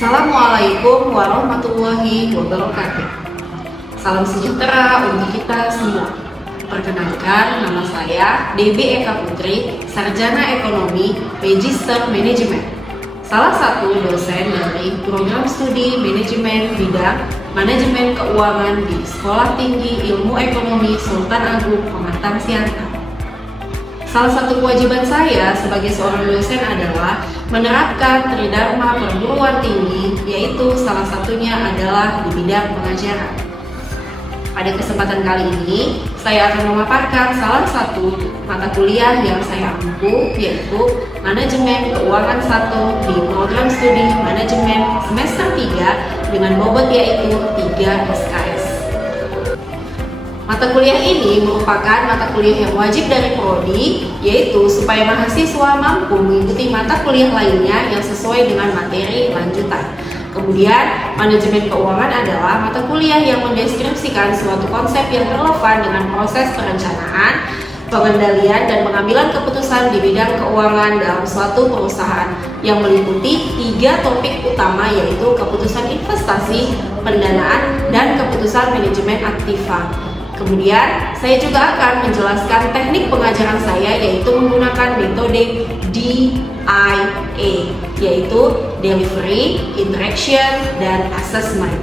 Assalamualaikum warahmatullahi wabarakatuh. Salam sejahtera untuk kita semua. Perkenalkan, nama saya Debbie Eka Putri, Sarjana Ekonomi, Magister Manajemen. Salah satu dosen dari program studi manajemen bidang manajemen keuangan di Sekolah Tinggi Ilmu Ekonomi Sultan Agung Pematang Siantar. Salah satu kewajiban saya sebagai seorang dosen adalah menerapkan tridharma perguruan tinggi, yaitu salah satunya adalah di bidang pengajaran. Pada kesempatan kali ini, saya akan memaparkan salah satu mata kuliah yang saya ampu, yaitu Manajemen Keuangan 1 di program studi manajemen semester 3 dengan bobot yaitu 3 SKS. Mata kuliah ini merupakan mata kuliah yang wajib dari prodi, yaitu supaya mahasiswa mampu mengikuti mata kuliah lainnya yang sesuai dengan materi lanjutan. Kemudian, manajemen keuangan adalah mata kuliah yang mendeskripsikan suatu konsep yang relevan dengan proses perencanaan, pengendalian, dan pengambilan keputusan di bidang keuangan dalam suatu perusahaan yang meliputi 3 topik utama, yaitu keputusan investasi, pendanaan, dan keputusan manajemen aktiva. Kemudian, saya juga akan menjelaskan teknik pengajaran saya, yaitu menggunakan metode DIA, yaitu Delivery, Interaction, dan Assessment.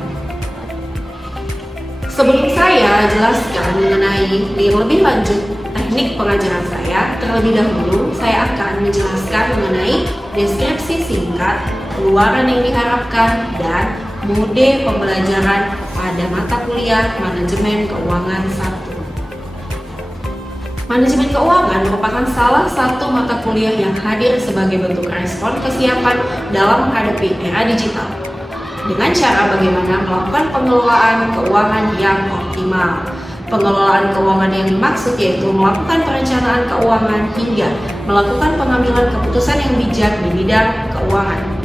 Sebelum saya jelaskan mengenai lebih lanjut teknik pengajaran saya, terlebih dahulu saya akan menjelaskan mengenai deskripsi singkat, keluaran yang diharapkan, dan mode pembelajaran pada mata kuliah Manajemen Keuangan 1. Manajemen keuangan merupakan salah satu mata kuliah yang hadir sebagai bentuk respon kesiapan dalam menghadapi era digital dengan cara bagaimana melakukan pengelolaan keuangan yang optimal. Pengelolaan keuangan yang dimaksud yaitu melakukan perencanaan keuangan hingga melakukan pengambilan keputusan yang bijak di bidang keuangan.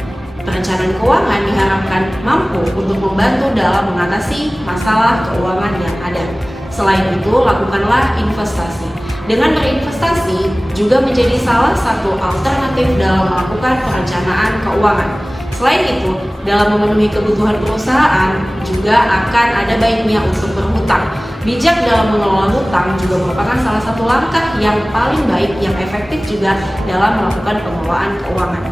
Perencanaan keuangan diharapkan mampu untuk membantu dalam mengatasi masalah keuangan yang ada. Selain itu, lakukanlah investasi. Dengan berinvestasi juga menjadi salah satu alternatif dalam melakukan perencanaan keuangan. Selain itu, dalam memenuhi kebutuhan perusahaan juga akan ada baiknya untuk berhutang. Bijak dalam mengelola hutang juga merupakan salah satu langkah yang paling baik yang efektif juga dalam melakukan pengelolaan keuangan.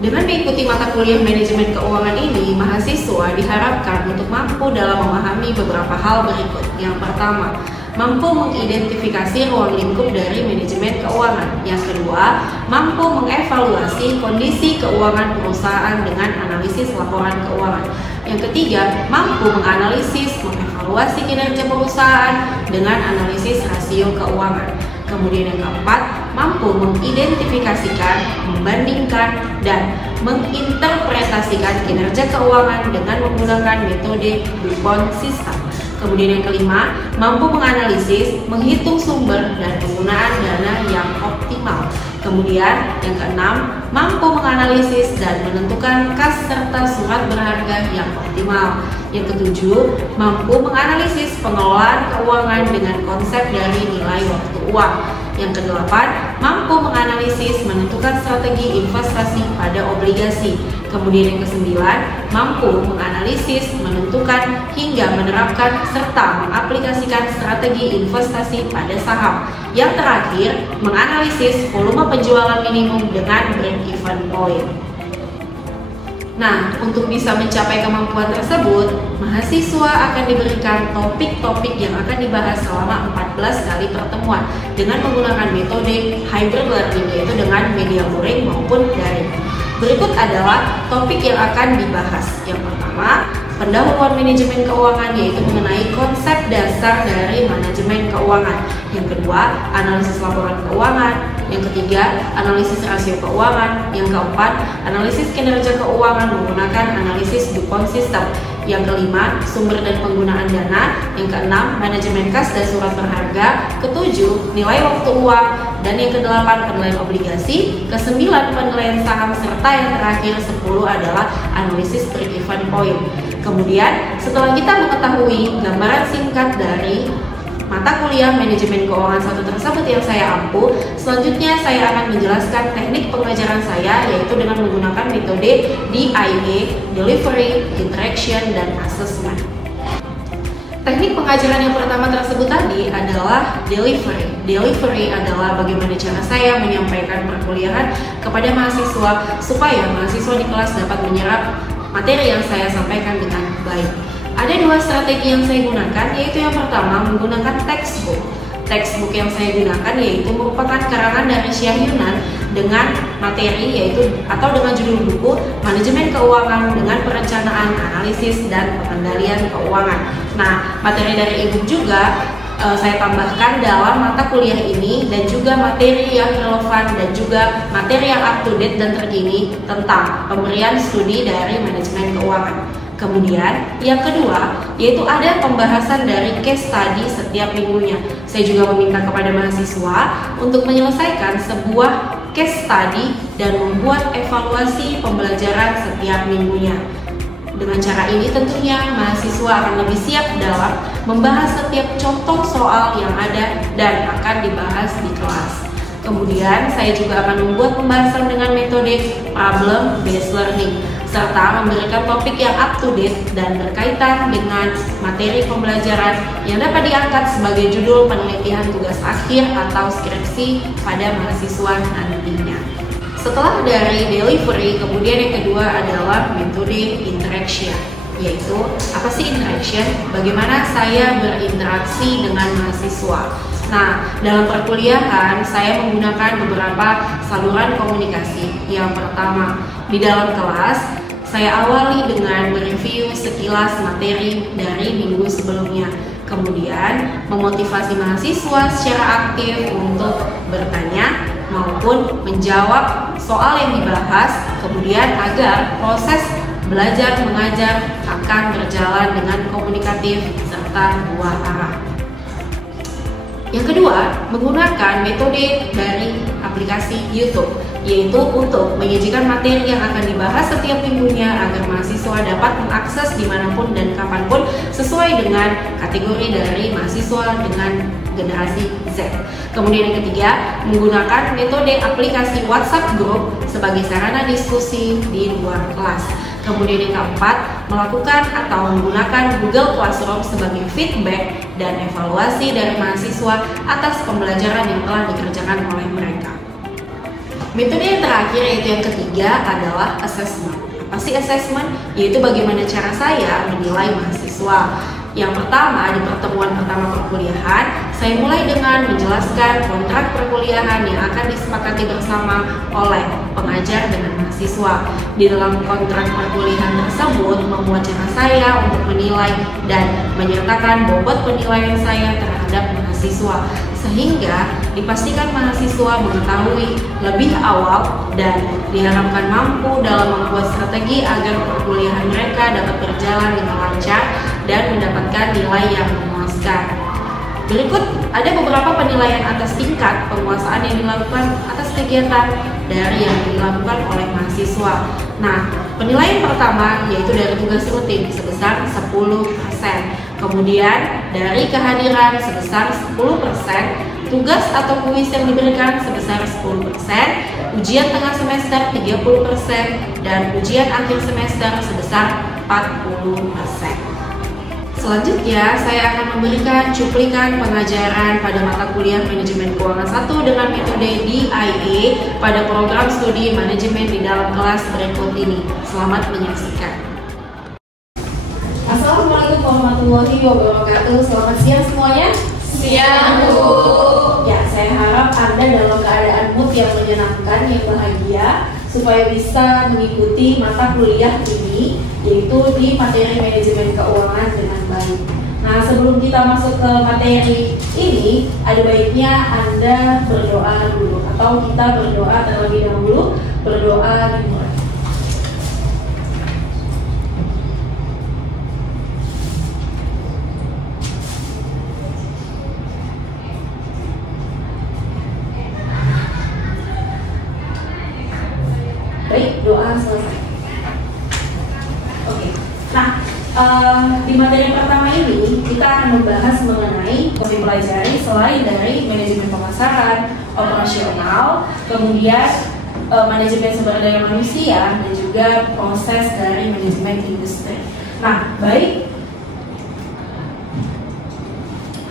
Dengan mengikuti mata kuliah manajemen keuangan ini, mahasiswa diharapkan untuk mampu dalam memahami beberapa hal berikut. Yang pertama, mampu mengidentifikasi ruang lingkup dari manajemen keuangan. Yang kedua, mampu mengevaluasi kondisi keuangan perusahaan dengan analisis laporan keuangan. Yang ketiga, mampu menganalisis, mengevaluasi kinerja perusahaan dengan analisis rasio keuangan. Kemudian yang keempat, mampu mengidentifikasikan, membandingkan, dan menginterpretasikan kinerja keuangan dengan menggunakan metode DuPont System. Kemudian yang kelima, mampu menganalisis, menghitung sumber, dan penggunaan dana yang optimal. Kemudian yang keenam, mampu menganalisis dan menentukan kas serta surat berharga yang optimal. Yang ketujuh, mampu menganalisis pengelolaan keuangan dengan konsep dari nilai waktu uang. Yang kedelapan, mampu menganalisis menentukan strategi investasi pada obligasi. Kemudian yang kesembilan, mampu menganalisis, menentukan, hingga menerapkan serta mengaplikasikan strategi investasi pada saham. Yang terakhir, menganalisis volume penjualan minimum dengan break-even point. Nah, untuk bisa mencapai kemampuan tersebut, mahasiswa akan diberikan topik-topik yang akan dibahas selama 14 kali pertemuan dengan menggunakan metode hybrid learning, yaitu dengan media luring maupun daring. Berikut adalah topik yang akan dibahas. Yang pertama, pendahuluan manajemen keuangan, yaitu mengenai konsep dasar dari manajemen keuangan. Yang kedua, analisis laporan keuangan. Yang ketiga, analisis rasio keuangan. Yang keempat, analisis kinerja keuangan menggunakan analisis DuPont System. Yang kelima, sumber dan penggunaan dana. Yang keenam, manajemen kas dan surat berharga. Ketujuh, nilai waktu uang. Dan yang kedelapan, penilaian obligasi. Kesembilan, penilaian saham. Serta yang terakhir 10 adalah analisis break-even point. Kemudian, setelah kita mengetahui gambaran singkat dari mata kuliah manajemen keuangan 1 tersebut yang saya ampu, selanjutnya saya akan menjelaskan teknik pengajaran saya, yaitu dengan menggunakan metode DIA, Delivery, Interaction, dan Assessment. Teknik pengajaran yang pertama tersebut tadi adalah delivery. Delivery adalah bagaimana cara saya menyampaikan perkuliahan kepada mahasiswa supaya mahasiswa di kelas dapat menyerap materi yang saya sampaikan dengan baik. Ada 2 strategi yang saya gunakan, yaitu yang pertama menggunakan textbook. Textbook yang saya gunakan yaitu merupakan karangan dari Syekh Yunan dengan materi yaitu atau dengan judul buku Manajemen Keuangan dengan Perencanaan, Analisis, dan Pengendalian Keuangan. Nah, materi dari e-book juga saya tambahkan dalam mata kuliah ini, dan juga materi yang relevan dan juga materi yang up to date dan terkini tentang pemberian studi dari manajemen keuangan. Kemudian yang kedua yaitu ada pembahasan dari case study setiap minggunya. Saya juga meminta kepada mahasiswa untuk menyelesaikan sebuah case study dan membuat evaluasi pembelajaran setiap minggunya. Dengan cara ini tentunya mahasiswa akan lebih siap dalam membahas setiap contoh soal yang ada dan akan dibahas di kelas. Kemudian saya juga akan membuat pembahasan dengan metode problem based learning, serta memberikan topik yang up to date dan berkaitan dengan materi pembelajaran yang dapat diangkat sebagai judul penelitian tugas akhir atau skripsi pada mahasiswa nantinya. Setelah dari delivery, kemudian yang kedua adalah metode interaction, yaitu apa sih interaction? Bagaimana saya berinteraksi dengan mahasiswa. Nah, dalam perkuliahan saya menggunakan beberapa saluran komunikasi. Yang pertama, di dalam kelas saya awali dengan mereview sekilas materi dari minggu sebelumnya. Kemudian memotivasi mahasiswa secara aktif untuk bertanya maupun menjawab soal yang dibahas. Kemudian agar proses belajar mengajar akan berjalan dengan komunikatif serta dua arah. Yang kedua, menggunakan metode dari aplikasi YouTube, yaitu untuk menyajikan materi yang akan dibahas setiap minggunya agar mahasiswa dapat mengakses dimanapun dan kapanpun sesuai dengan kategori dari mahasiswa dengan generasi Z. Kemudian yang ketiga, menggunakan metode aplikasi WhatsApp Group sebagai sarana diskusi di luar kelas. Kemudian yang keempat, melakukan atau menggunakan Google Classroom sebagai feedback dan evaluasi dari mahasiswa atas pembelajaran yang telah dikerjakan oleh mereka. Metode yang terakhir yaitu yang ketiga adalah assessment. Apa sih assessment? Yaitu bagaimana cara saya menilai mahasiswa. Yang pertama, di pertemuan pertama perkuliahan, saya mulai dengan menjelaskan kontrak perkuliahan yang akan disepakati bersama oleh pengajar dengan mahasiswa. Di dalam kontrak perkuliahan tersebut, memuat cara saya untuk menilai dan menyertakan bobot penilaian saya terhadap mahasiswa, sehingga dipastikan mahasiswa mengetahui lebih awal dan diharapkan mampu dalam membuat strategi agar perkuliahan mereka dapat berjalan dengan lancar dan mendapatkan nilai yang memuaskan. Berikut ada beberapa penilaian atas tingkat penguasaan yang dilakukan atas kegiatan dari yang dilakukan oleh mahasiswa. Nah, penilaian pertama yaitu dari tugas rutin sebesar 10%. Kemudian dari kehadiran sebesar 10%, tugas atau kuis yang diberikan sebesar 10%, ujian tengah semester 30%, dan ujian akhir semester sebesar 40%. Selanjutnya, saya akan memberikan cuplikan pengajaran pada mata kuliah Manajemen Keuangan 1 dengan metode DIA pada program studi manajemen di dalam kelas berikut ini. Selamat menyaksikan. Assalamualaikum warahmatullahi wabarakatuh. Selamat siang semuanya. Siang, Bu. Ya, saya harap Anda dalam keadaan mood yang menyenangkan, yang bahagia, supaya bisa mengikuti mata kuliah ini, yaitu di materi manajemen keuangan dengan baik. Nah, sebelum kita masuk ke materi ini, ada baiknya Anda berdoa dulu, atau kita berdoa terlebih dahulu, berdoa dimulai. Baik, doa selesai. Oke. Nah, di materi pertama ini kita kita akan membahas mengenai yang dipelajari selain dari manajemen pemasaran, operasional, kemudian manajemen sumber daya manusia, dan juga proses dari manajemen industri. Nah, baik,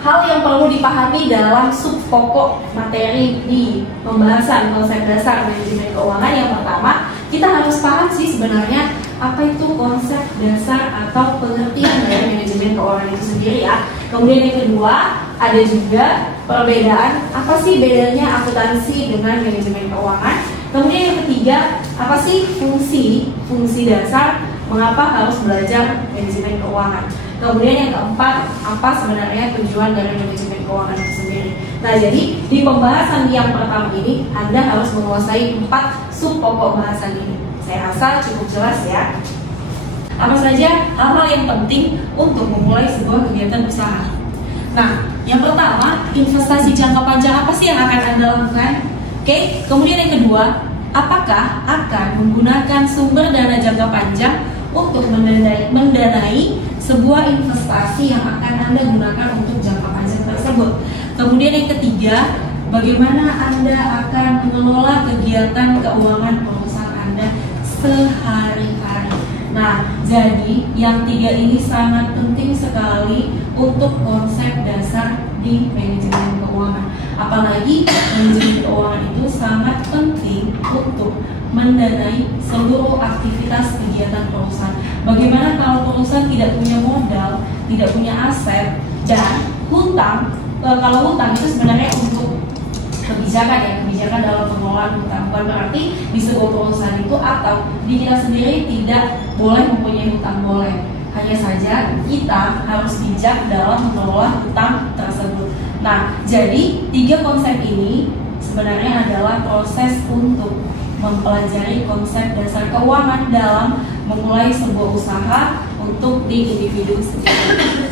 hal yang perlu dipahami dalam sub pokok materi di pembahasan konsep dasar manajemen keuangan. Yang pertama, kita harus paham sih sebenarnya apa itu konsep dasar atau pengertian dari manajemen keuangan itu sendiri ya. Kemudian yang kedua, ada juga perbedaan, apa sih bedanya akuntansi dengan manajemen keuangan. Kemudian yang ketiga, apa sih fungsi dasar, mengapa harus belajar manajemen keuangan. Kemudian yang keempat, apa sebenarnya tujuan dari manajemen keuangan itu sendiri. Nah, jadi di pembahasan yang pertama ini Anda harus menguasai 4 sub pokok bahasan ini. Saya rasa cukup jelas ya. Apa saja hal-hal yang penting untuk memulai sebuah kegiatan usaha. Nah, yang pertama, investasi jangka panjang apa sih yang akan Anda lakukan? Oke, kemudian yang kedua, apakah akan menggunakan sumber dana jangka panjang untuk mendanai sebuah investasi yang akan Anda gunakan untuk jangka panjang tersebut. Kemudian yang ketiga, bagaimana Anda akan mengelola kegiatan keuangan perusahaan Anda sehari-hari. Nah, jadi yang tiga ini sangat penting sekali untuk konsep dasar di manajemen keuangan. Apalagi manajemen keuangan itu sangat penting untuk mendanai seluruh aktivitas kegiatan perusahaan. Bagaimana kalau perusahaan tidak punya modal, tidak punya aset, dan hutang? Kalau hutang itu sebenarnya untuk kebijakan ya, kebijakan dalam pengelolaan hutang. Bukan berarti di sebuah perusahaan itu atau di kita sendiri tidak boleh mempunyai hutang, boleh. Hanya saja kita harus bijak dalam mengelola hutang tersebut. Nah, jadi 3 konsep ini sebenarnya adalah proses untuk mempelajari konsep dasar keuangan dalam memulai sebuah usaha untuk di individu sendiri.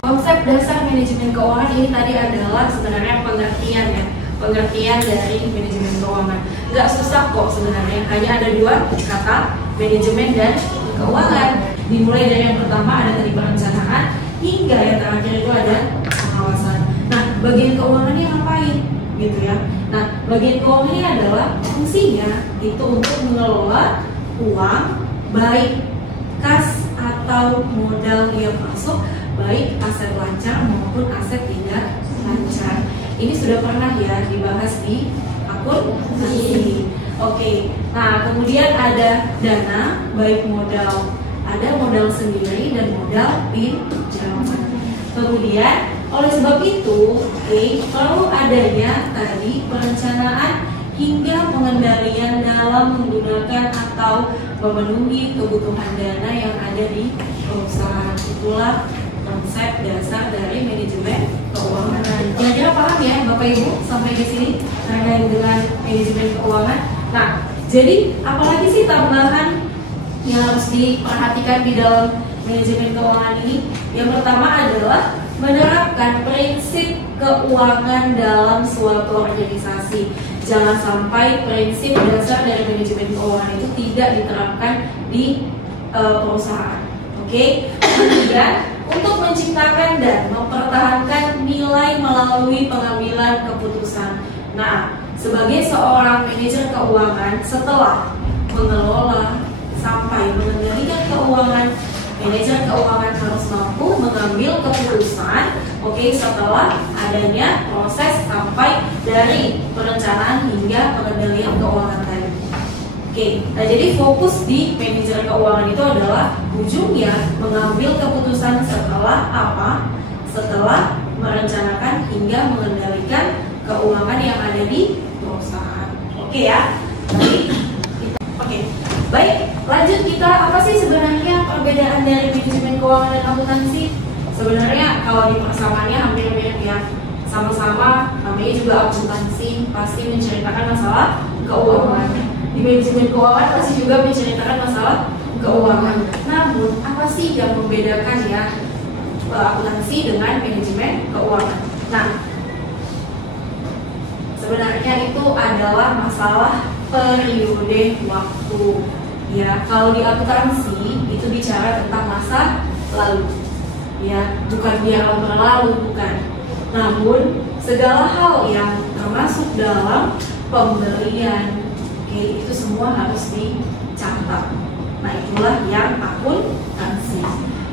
Konsep dasar manajemen keuangan ini tadi adalah sebenarnya pengertian ya, pengertian dari manajemen keuangan. Nggak susah kok sebenarnya, hanya ada 2 kata, manajemen dan keuangan. Dimulai dari yang pertama ada tadi perencanaan, hingga yang terakhir itu ada pengawasan. Nah, bagian keuangannya ngapain? Gitu ya. Nah, bagian keuangannya adalah fungsinya itu untuk mengelola uang, baik kas atau modal yang masuk, baik aset lancar maupun aset tidak lancar. Ini sudah pernah ya dibahas di akuntansi. Oke. Nah, kemudian ada dana, baik modal, ada modal sendiri dan modal pinjaman. Kemudian oleh sebab itu, perlu adanya tadi perencanaan hingga pengendalian dalam menggunakan atau memenuhi kebutuhan dana yang ada di perusahaan. Itulah konsep dasar dari manajemen keuangan. Kira-kira paham ya Bapak Ibu sampai di sini terkait dengan manajemen keuangan? Nah, jadi apalagi sih tambahan yang harus diperhatikan di dalam manajemen keuangan ini? Yang pertama adalah menerapkan prinsip keuangan dalam suatu organisasi. Jangan sampai prinsip dasar dari manajemen keuangan itu tidak diterapkan di perusahaan. Oke. Kemudian untuk menciptakan dan mempertahankan nilai melalui pengambilan keputusan. Nah, sebagai seorang manajer keuangan, setelah mengelola sampai mengendalikan keuangan, manajer keuangan harus mampu mengambil keputusan, setelah adanya proses sampai dari perencanaan hingga pengendalian keuangan tadi. Nah jadi fokus di manajer keuangan itu adalah ujungnya mengambil keputusan setelah apa? Setelah merencanakan hingga mengendalikan keuangan yang ada di perusahaan. Ya. Baik, lanjut kita, apa sih sebenarnya perbedaan dari manajemen keuangan dan akuntansi? Sebenarnya kalau di persamaannya hampir mirip ya. Sama-sama namanya juga akuntansi, pasti menceritakan masalah keuangan. Di manajemen keuangan pasti juga menceritakan masalah keuangan. Namun, apa sih yang membedakan ya akuntansi dengan manajemen keuangan? Nah, sebenarnya itu adalah masalah periode waktu. Ya, kalau di akuntansi itu bicara tentang masa lalu. ya, bukan biar berlalu, bukan. Namun segala hal yang termasuk dalam pembelian, oke, itu semua harus dicatat. Nah, itulah yang akuntansi.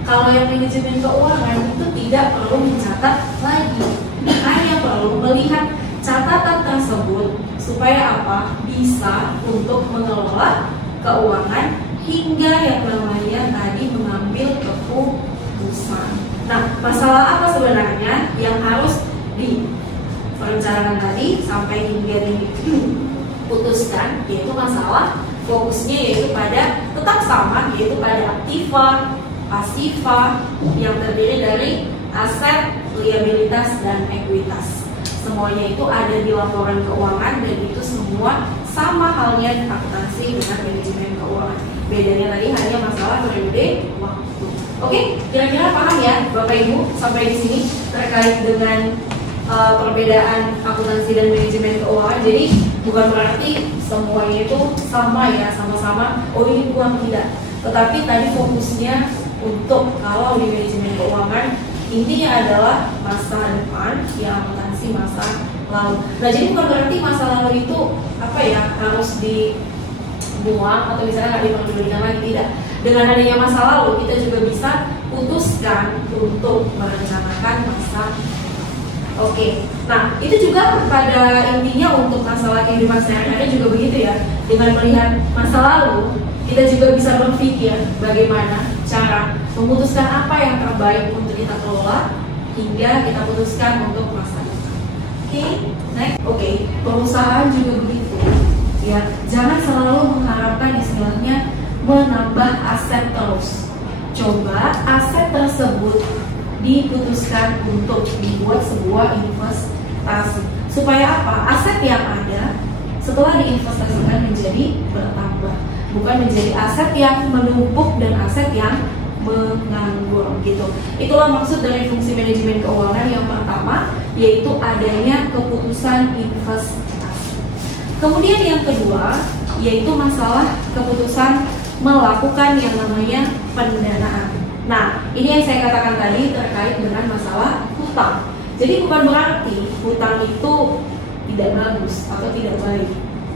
Kalau yang manajemen keuangan itu tidak perlu mencatat lagi, hanya perlu melihat catatan tersebut supaya apa? Bisa untuk mengelola keuangan hingga yang namanya tadi mengambil keputusan. Nah, masalah apa sebenarnya yang harus diperencanakan tadi sampai hingga diputuskan? Yaitu masalah fokusnya yaitu pada tetap sama, yaitu pada aktiva, pasiva yang terdiri dari aset, liabilitas, dan ekuitas. Semuanya itu ada di laporan keuangan dan itu semua sama halnya akuntansi dengan manajemen keuangan. Bedanya tadi hanya masalah periode waktu. Oke, kira-kira paham ya Bapak Ibu sampai di sini terkait dengan perbedaan akuntansi dan manajemen keuangan. Jadi bukan berarti semuanya itu sama ya, sama-sama. Oh ini bukan, tidak. Tetapi tadi fokusnya untuk kalau di manajemen keuangan intinya adalah masa depan, yang akuntansi masa lalu. Nah, jadi bukan berarti masa lalu itu apa ya harus dibuang atau misalnya nggak diperdulikan lagi, tidak. Dengan adanya masa lalu kita juga bisa putuskan untuk merencanakan masa. Oke, nah itu juga pada intinya untuk masalah kehidupan sehari-hari juga begitu ya. Dengan melihat masa lalu, kita juga bisa berpikir bagaimana cara memutuskan apa yang terbaik untuk kita kelola hingga kita putuskan untuk masa depan. Oke, next. Oke, perusahaan juga begitu. Ya, jangan selalu mengharapkan istilahnya menambah aset terus. Coba aset tersebut diputuskan untuk dibuat sebuah investasi. Supaya apa? Aset yang ada setelah diinvestasikan menjadi bertambah, bukan menjadi aset yang menumpuk dan aset yang menganggur gitu. Itulah maksud dari fungsi manajemen keuangan yang pertama, yaitu adanya keputusan investasi. Kemudian yang kedua, yaitu masalah keputusan melakukan yang namanya pendanaan. Nah, ini yang saya katakan tadi terkait dengan masalah hutang. Jadi bukan berarti hutang itu tidak bagus atau tidak baik,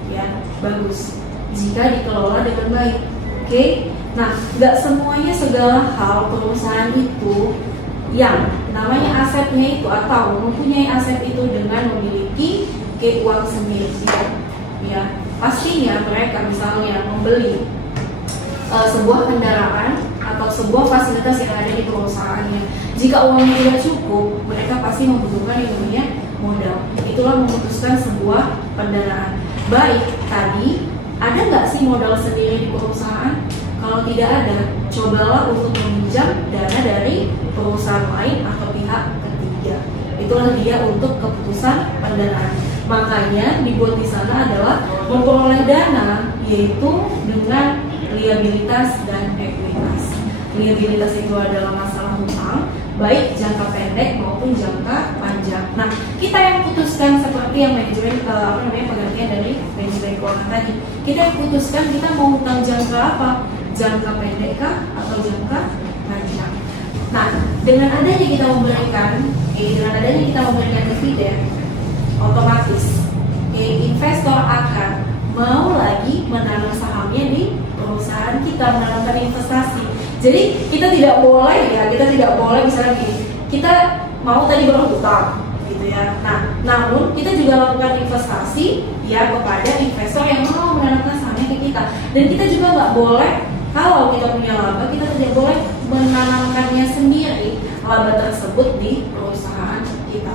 ya, bagus jika dikelola dengan baik. Oke, nah, nggak semuanya segala hal perusahaan itu yang namanya asetnya itu atau mempunyai aset itu dengan memiliki uang sendiri, ya. Pastinya mereka misalnya membeli sebuah kendaraan atau sebuah fasilitas yang ada di perusahaannya. Jika uangnya tidak cukup, mereka pasti membutuhkan yang namanya modal. Itulah memutuskan sebuah pendanaan. Baik, tadi ada nggak sih modal sendiri di perusahaan? Kalau tidak ada, cobalah untuk meminjam dana dari perusahaan lain atau pihak ketiga. Itulah dia untuk keputusan pendanaan. Makanya dibuat di sana adalah memperoleh dana, yaitu dengan liabilitas dan ekuitas. Liabilitas itu adalah masalah hutang, baik jangka pendek maupun jangka panjang. Nah, kita yang putuskan seperti yang manajemen pengertian dari manajemen keuangan tadi. Kita yang putuskan kita mau hutang jangka apa? Jangka pendek kah atau jangka panjang? Nah, dengan adanya kita memberikan dividen, otomatis investor akan mau lagi menanam sahamnya di perusahaan kita, menanamkan investasi. Jadi kita tidak boleh misalnya gini, kita mau tadi berhutang gitu ya. Nah, namun kita juga lakukan investasi ya kepada investor yang mau menanamkan sahamnya ke kita. Dan kita juga nggak boleh, kalau kita punya laba, kita tidak boleh menanamkannya sendiri laba tersebut di perusahaan kita.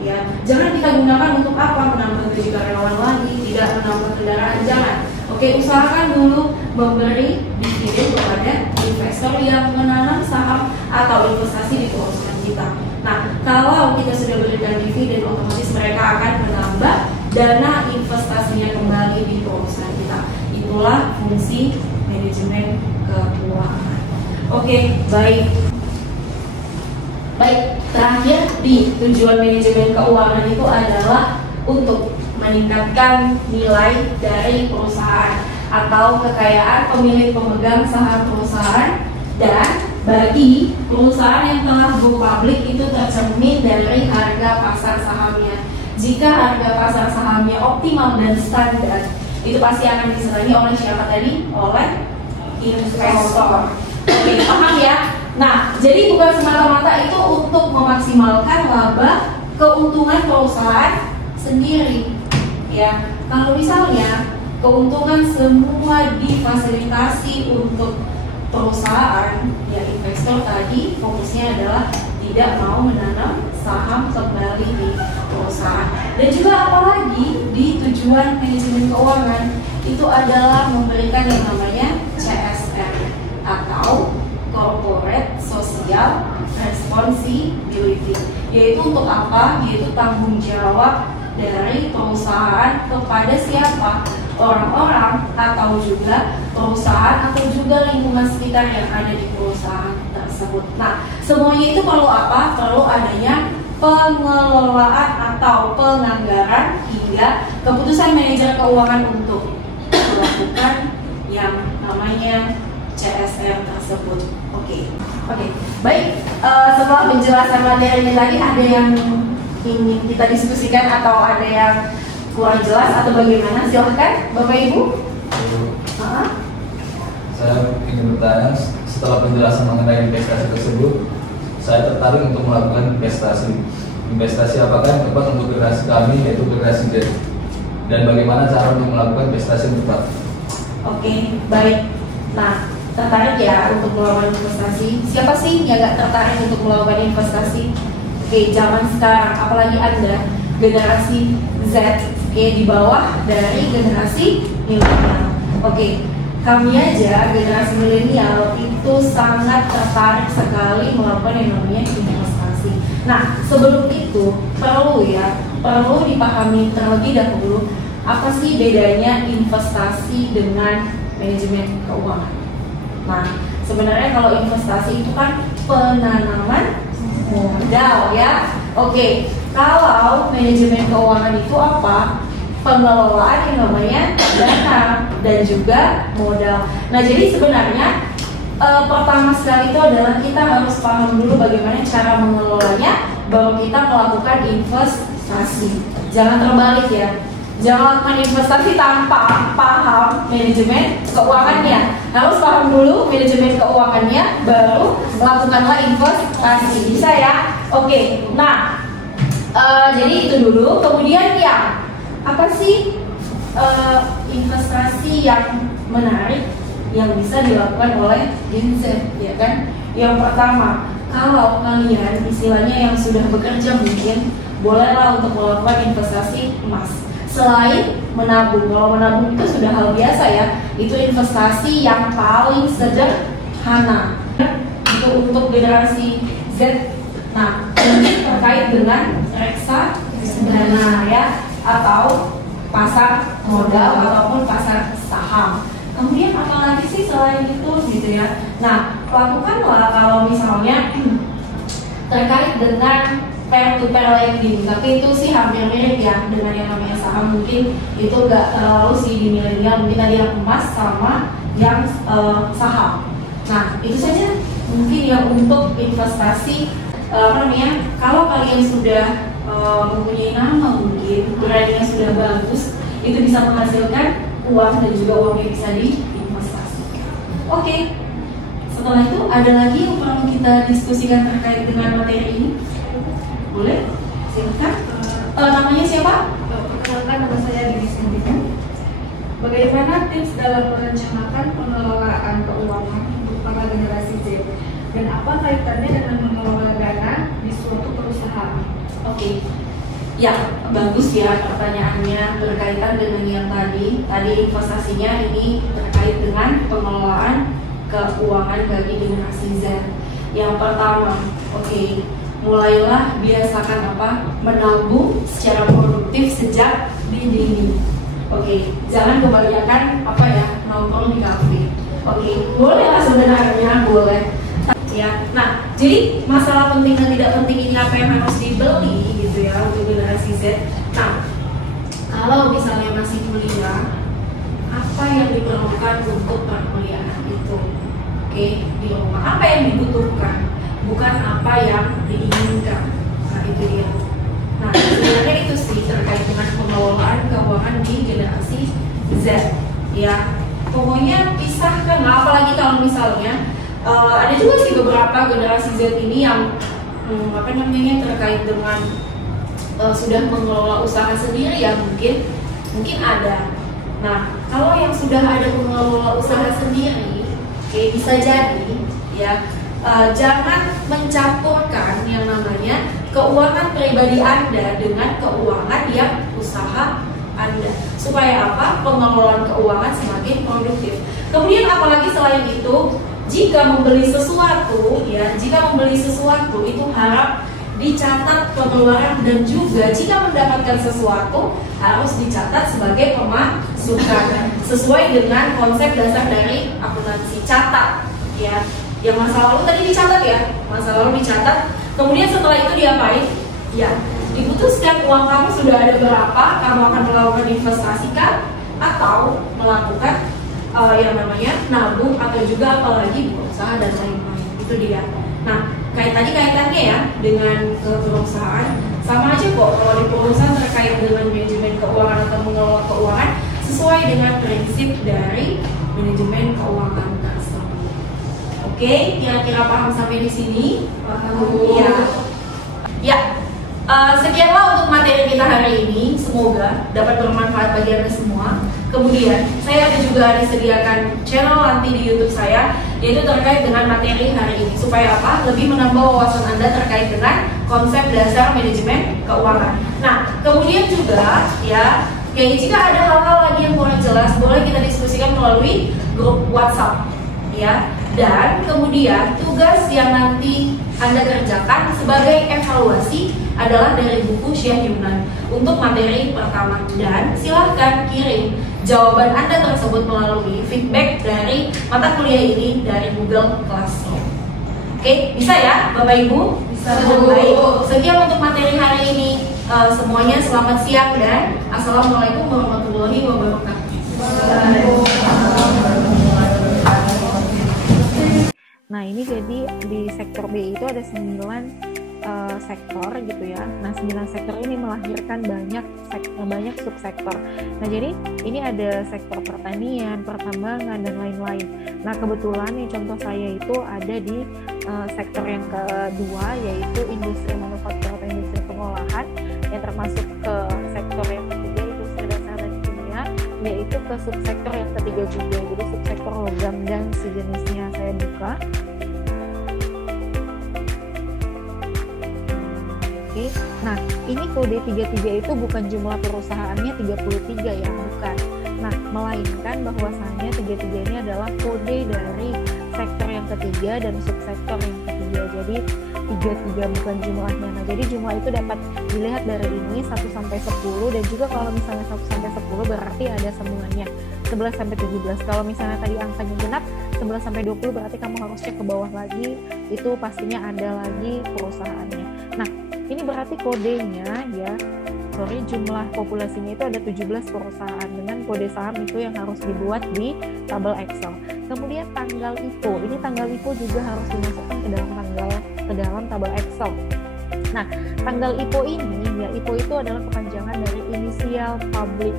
Ya, jangan kita gunakan untuk apa? Menambah gaji karyawan lagi, tidak menambah kendaraan, jangan. Oke, usahakan dulu memberi dividen kepada investor yang menanam saham atau investasi di perusahaan kita. Nah, kalau kita sudah berikan dividen, otomatis mereka akan menambah dana investasinya kembali di perusahaan kita. Itulah fungsi manajemen keuangan. Oke, baik. Terakhir di tujuan manajemen keuangan itu adalah untuk meningkatkan nilai dari perusahaan atau kekayaan pemilik pemegang saham perusahaan dan bagi perusahaan yang telah go public itu tercermin dari harga pasar sahamnya. Jika harga pasar sahamnya optimal dan standar, itu pasti akan disenangi oleh siapa tadi? Oleh investor. Oke, paham ya? Nah, jadi bukan semata-mata itu untuk memaksimalkan laba keuntungan perusahaan sendiri. Ya, kalau misalnya keuntungan semua difasilitasi untuk perusahaan, ya investor tadi fokusnya adalah tidak mau menanam saham kembali di perusahaan. Dan juga apalagi di tujuan manajemen keuangan itu adalah memberikan yang namanya CSR atau Corporate Social Responsibility, yaitu untuk apa? Yaitu tanggung jawab dari perusahaan kepada siapa? Orang-orang atau juga perusahaan atau juga lingkungan sekitar yang ada di perusahaan tersebut. Nah, semuanya itu perlu apa? Perlu adanya pengelolaan atau penganggaran hingga keputusan manajer keuangan untuk melakukan yang namanya CSR tersebut. Oke. Baik. Setelah penjelasan materinya tadi, ada yang ingin kita diskusikan atau ada yang kurang jelas atau bagaimana? Silahkan Bapak Ibu. Saya ingin bertanya, setelah penjelasan mengenai investasi tersebut, saya tertarik untuk melakukan investasi. Investasi apakah yang tepat untuk generasi kami, yaitu generasi Z? Dan bagaimana cara untuk melakukan investasi yang tepat? Oke, baik. Nah, tertarik ya untuk melakukan investasi? Siapa sih yang gak tertarik untuk melakukan investasi? Oke, zaman sekarang, apalagi Anda generasi Z, oke, di bawah dari generasi milenial. Oke, kami aja generasi milenial itu sangat tertarik sekali melakukan yang namanya investasi. Nah, sebelum itu perlu dipahami terlebih dahulu apa sih bedanya investasi dengan manajemen keuangan. Nah, sebenarnya kalau investasi itu kan penanaman modal ya. Oke, kalau manajemen keuangan itu apa? Pengelolaan yang namanya dana dan juga modal. Nah, jadi sebenarnya pertama sekali itu adalah kita harus paham dulu bagaimana cara mengelolanya, baru kita melakukan investasi. Jangan terbalik ya. Jangan lakukan investasi tanpa paham manajemen keuangannya. Harus paham dulu manajemen keuangannya, baru melakukanlah investasi. Bisa ya? Oke. Nah, jadi itu dulu. Kemudian yang apa sih investasi yang menarik yang bisa dilakukan oleh Gen Z, ya kan? Yang pertama, kalau kalian istilahnya yang sudah bekerja mungkin bolehlah untuk melakukan investasi emas. Selain menabung, kalau menabung itu sudah hal biasa ya, itu investasi yang paling sederhana untuk generasi Z. Nah, ini terkait dengan reksadana ya, atau pasar modal ataupun pasar saham. Kemudian apalagi sih selain itu gitu ya. Nah, lakukanlah kalau misalnya terkait dengan peer-to-peer lending, tapi itu sih hampir mirip ya dengan yang namanya saham. Mungkin itu gak terlalu sih di milenial, mungkin ada yang emas sama yang saham. Nah, itu saja mungkin yang untuk investasi. Kalau kalian sudah mempunyai nama, mungkin brandnya sudah bagus, itu bisa menghasilkan uang dan juga uangnya bisa diinvestasikan. Oke. Setelah itu ada lagi yang perlu kita diskusikan terkait dengan materi ini? Boleh? Silakan. Namanya siapa? Perkenalkan, nama saya Dini Sindika. Bagaimana tips dalam merencanakan pengelolaan keuangan untuk para generasi Z? Dan apa kaitannya dengan mengelola dana di suatu perusahaan? Oke. Ya, bagus ya pertanyaannya berkaitan dengan yang tadi. Tadi investasinya ini terkait dengan pengelolaan keuangan bagi generasi Z. Yang pertama, mulailah biasakan menabung secara produktif sejak dini. Jangan kebanyakan nongkrong di kafe. Boleh lah sebenarnya, boleh. Ya, nah, jadi masalah penting dan tidak penting ini apa yang harus dibeli gitu ya untuk generasi Z. Nah, kalau misalnya masih kuliah, apa yang diperlukan untuk perkuliahan itu? oke, di rumah. Apa yang dibutuhkan, bukan apa yang diinginkan. Nah, itu dia. Nah, sebenarnya itu sih terkait dengan pengelolaan keuangan di generasi Z. Ya, pokoknya pisahkan lah. Apalagi kalau misalnya ada juga sih beberapa generasi Z ini yang terkait dengan sudah mengelola usaha sendiri ya, mungkin ada. Nah, kalau yang sudah ada mengelola usaha sendiri, oke, bisa jadi ya, jangan mencampurkan yang namanya keuangan pribadi Anda dengan keuangan yang usaha Anda, supaya apa? Pengelolaan keuangan semakin produktif. Kemudian apalagi selain itu, jika membeli sesuatu itu harap dicatat pengeluaran, dan juga jika mendapatkan sesuatu harus dicatat sebagai pemasukan sesuai dengan konsep dasar dari akuntansi. Catat ya, yang masa lalu tadi dicatat ya, masa lalu dicatat. Kemudian setelah itu diapain? Ya, diputuskan uang kamu sudah ada berapa, kamu akan melakukan investasikan atau melakukan yang namanya nabung, atau juga apalagi berusaha dan lain-lain. Itu dia. Nah, kaitannya ya dengan perusahaan sama aja kok. Kalau di perusahaan terkait dengan manajemen keuangan atau mengelola keuangan sesuai dengan prinsip dari manajemen keuangan tersebut. Oke, kira-kira paham sampai di sini? Paham? Iya. Ya. Sekianlah untuk materi kita hari ini. Semoga dapat bermanfaat bagi Anda semua. Kemudian saya juga disediakan channel nanti di YouTube saya, yaitu terkait dengan materi hari ini. Supaya apa? Lebih menambah wawasan Anda terkait dengan konsep dasar manajemen keuangan. Nah, kemudian juga ya, jika ada hal-hal lagi yang kurang jelas, boleh kita diskusikan melalui grup WhatsApp ya. Dan kemudian tugas yang nanti Anda kerjakan sebagai evaluasi adalah dari buku Syekh Yunan untuk materi pertama, dan silahkan kirim jawaban Anda tersebut melalui feedback dari mata kuliah ini dari Google Classroom. Oke, bisa ya Bapak Ibu? Bisa. Baik, sekian untuk materi hari ini. Semuanya selamat siang dan Assalamualaikum warahmatullahi wabarakatuh. Nah, ini jadi di sektor B itu ada 9 sektor gitu ya. Nah, 9 sektor ini melahirkan banyak subsektor. Nah, jadi ini ada sektor pertanian, pertambangan, dan lain-lain. Nah, kebetulan nih contoh saya itu ada di sektor yang kedua, yaitu industri manufaktur atau industri pengolahan, yang termasuk ke sektor yang ketiga industri dasar dan kimia, yaitu ke subsektor yang ketiga juga. Jadi subsektor logam dan sejenisnya saya buka. Nah, ini kode 33 itu bukan jumlah perusahaannya 33 ya, bukan. Nah, melainkan bahwasannya 33 ini adalah kode dari sektor yang ketiga dan subsektor yang ketiga. Jadi 33 bukan jumlahnya. Nah, jadi jumlah itu dapat dilihat dari ini 1 sampai 10, dan juga kalau misalnya 1 sampai 10 berarti ada sambungannya 11 sampai 17. Kalau misalnya tadi angkanya genap 11 sampai 20 berarti kamu harus cek ke bawah lagi, itu pastinya ada lagi perusahaannya. Nah, ini berarti kodenya ya, jumlah populasinya itu ada 17 perusahaan dengan kode saham itu yang harus dibuat di tabel Excel. Kemudian tanggal IPO, ini tanggal IPO juga harus dimasukkan ke dalam tabel Excel. Nah, tanggal IPO ini ya, IPO itu adalah kepanjangan dari Initial Public